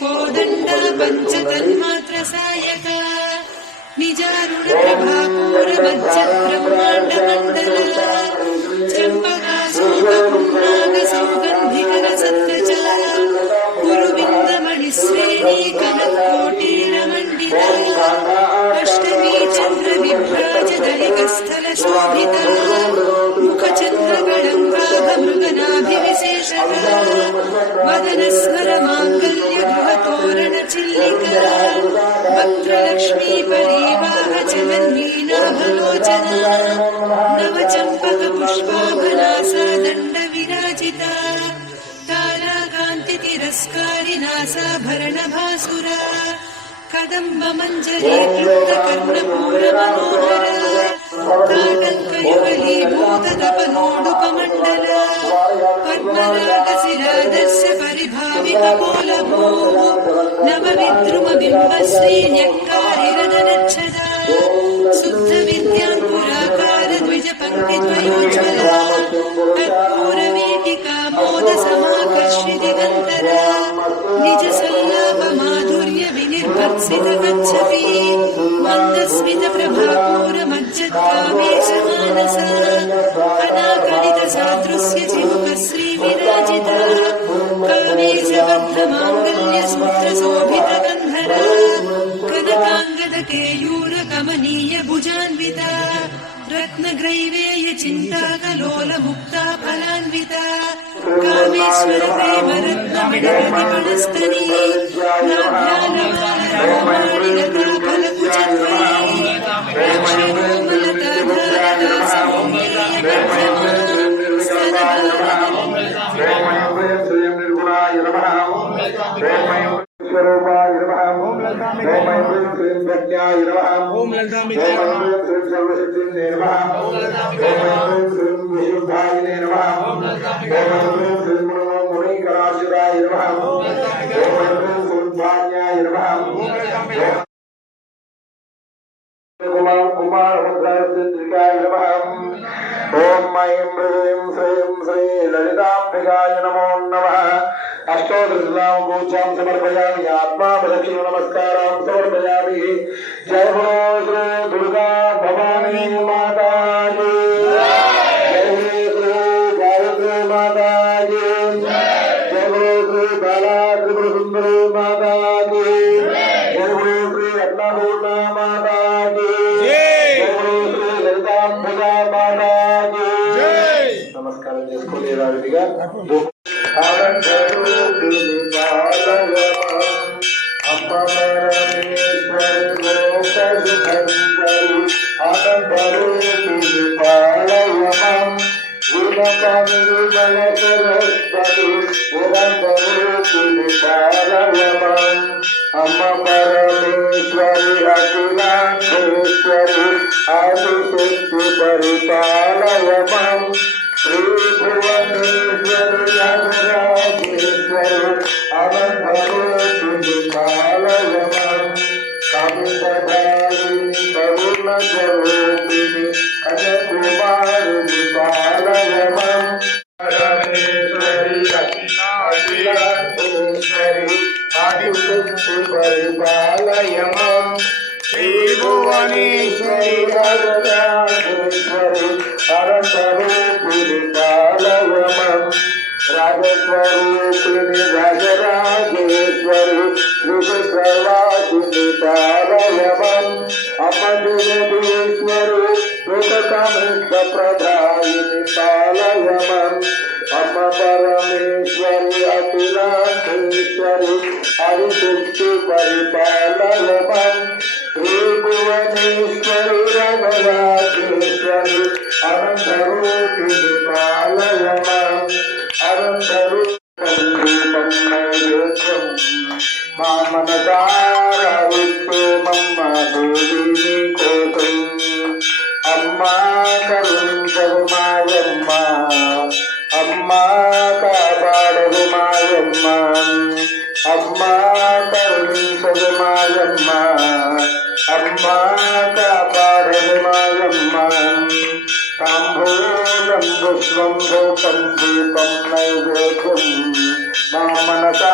कोदंडा पंचतन्मात्र सायक निजारुण प्रभापूर वज्र ब्रह्मांड मंडल चंपका शोक पुन्नाग सौगंधिकर सत्रचला गुरुविंद मणिश्रेणी कनक कोटीर मंडिता अष्टमी चंद्र विभ्राज दलिक स्थल शोभिता मुख चंद्र गणंगाभ मृगनाभिविशेषता वदन स्मर मांगल्य गृह तोरण चिल्लिका वक्त्रलक्ष्मी परिवाह चलन्मीनाभलोचना नव चंपक पुष्पाभनासा दंड विराजिता ताराकांति तिरस्कारी नासाभरण भासुरा कदंब मंजरी क्लुप्त कर्णपूर मनोहरा ताटंकयुगली भूत तपनोडुपमंडल पद्मराग शिरादस्य परिभावि कपोलभू नव विद्रुम बिंब श्री न्यक्कारी रदनच्छदा शुद्ध विद्यांकुराकार द्विज पंक्ति द्वयोज्ज्वला कर्पूर वीटिका मोद समाकर्षि दिगंतरा निज सल्लाप माधुर्य विनिर्भत्सित गच्छति मंदस्मित प्रभापूर मज्जत्कामेश मानसा अनागणित सादृश्य चिमुख श्री विराजिता कामेश बद्ध मांगल्य सूत्र शोभित गंधरा कनकांगद केयूर कमनीय भुजान्विता रत्नग्रैवेय चिन्ताकलोल मुक्ता फलान्विता कामेश्वर प्रेम रत्नमणि प्रतिपणस्तनी नाभ्यानमालरोमाणिलता फलकुचत्वरी लक्ष्मीकोमलता धारका सौन्दर्य ओम ललितांबिकाय नमः ओम ललितांबिकाय नमः ओम ललितांबिकाय नमो नमः अष्टोदशनामपूजां समर्पयामि आत्मा प्रदक्षिण नमस्कारां समर्पयामि जय बोलो श्री दुर्गा भवानी माता की जय श्री गायत्री माता की जय बोलो श्री बाला त्रिपुर सुंदरी माता की जय बोलो श्री अन्नपूर्णा माता की जय बोलो श्री ललितांबिका माता की नमस्कार చేసుకోలే రావిడిగా अम्म परमेश्वरी अखिलांडेश्वरी आदिशक्ति परिपालयमं श्री भुवनेश्वरी अनराजेश्वरी अनंतरूपिणी पालयमं कविताधारिणी करुणस्वरूपिणी कनकुमारिणी पालयमं परमेश्वरी अखिलांडेश्वरी आदिशक्ति परिपालयमं श्री भुवनेश्वरी राजराजेश्वरी अनंतरूपिणी पालयमं राजस्वरूपिणी राजराजेश्वरी श्रीसर्वासिनी पालयमं अमृतेश्वरी लोककामेशप्रदायिनी पालयमं अम्म परमेश्वरी अखिलांडेश्वरी आदिशक्ति परिपालयमं श्री भुवनेश्वरी राजराजेश्वरी अनंतरूपिणी पालयमं अनंतरूपं नैवेद्यं मामनकारा विश्वे मम देवी कोसं अम्मा మాయమ్మ అమ్మ కాపాడని మాయమ్మ తాంబూలం పుష్పం రూపం దీపం నైవేద్యం మా మనసా